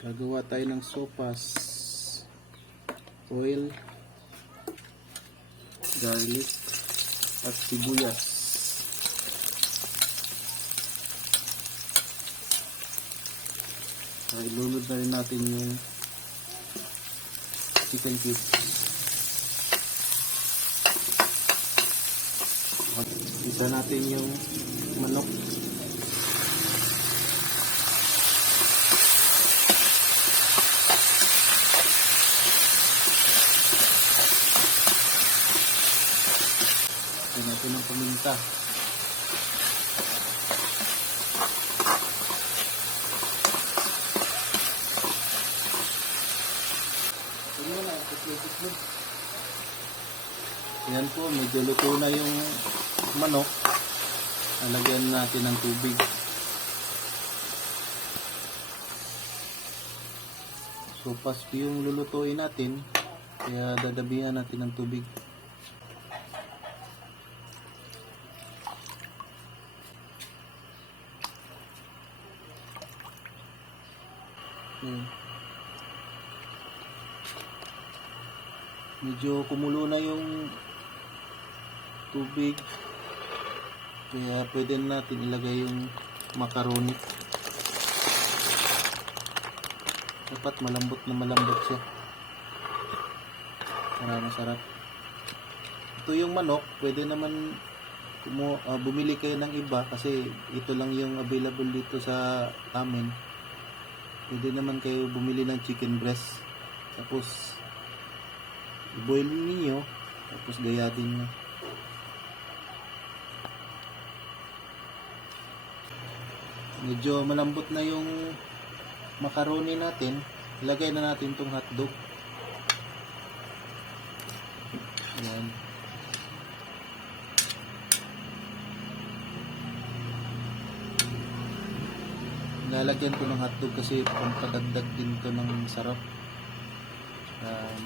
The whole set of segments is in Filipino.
Gagawa tayo ng sopas. Oil, garlic, at sibuyas. Ilunod na rin natin yung chicken cubes. Isa natin yung manok. Lagyan natin ng paminta. Yan po, medyo luto na yung manok. Lalagyan natin ng tubig. So, paspo yung lulutuin natin, kaya dadabihan natin ng tubig. Medyo kumulo na yung tubig, kaya pwede natin ilagay yung macaroni. Dapat malambot na malambot siya para masarap. Ito yung manok, pwede naman bumili kayo ng iba kasi ito lang yung available dito sa amin. Pwede naman kayo bumili ng chicken breast, tapos i-boil ninyo, tapos gayadin nyo. Medyo malambot na yung macaroni natin. Ilagay na natin itong hotdog. Ayan. Lalagyan ko ng hotdog kasi pampadagdag din ito ng sarap.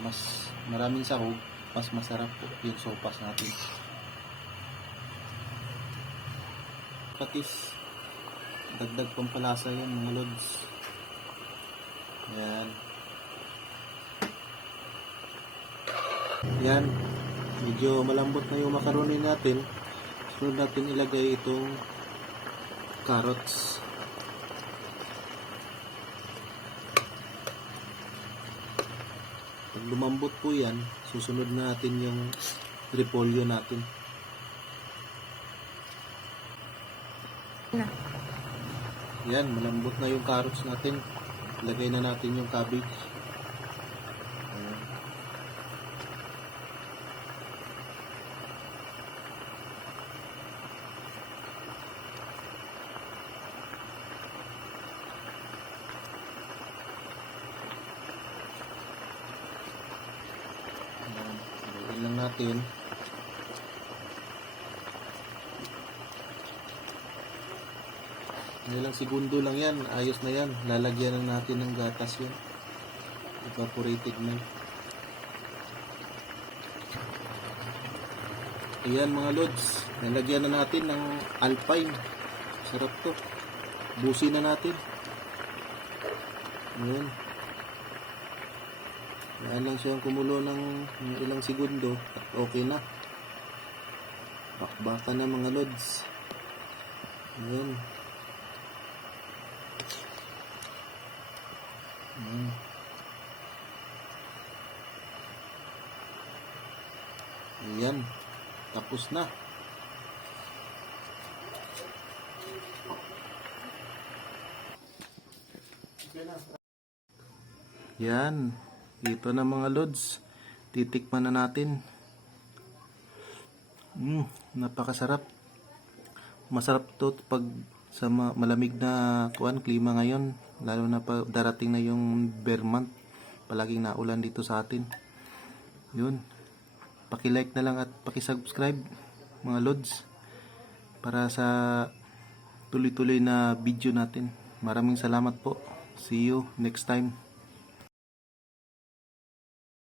Mas maraming sahog, mas masarap po yung sopas natin. Patis, dagdag pampalasa yan mga lods. Ayan. Ayan, medyo malambot na yung macaroni natin. Sunod natin ilagay itong carrots. Pag lumambot po yan, susunod natin yung repolyo natin. Yan, malambot na yung carrots natin. Lagay na natin yung cabbage. Ayan. Lagyan lang natin. Ilang segundo lang yan, ayos na yan. Lalagyan na natin ng gatas yun, evaporated milk. Ayan mga lods, lalagyan na natin ng Alpine. Sarap to. Busin na natin. Ayan. Ayan lang siyang kumulo ng ilang segundo at okay na. Bakbakan na mga lods. Ayan. Ayan, tapos na. Yan, ito na mga lods, titikman na natin. Napakasarap. Masarap to pag sa malamig na klima ngayon, lalo na pag darating na yung bear month. Palaging naulan dito sa atin. Yun, paki-like na lang at paki-subscribe mga lods para sa tuloy-tuloy na video natin. Maraming salamat po. See you next time.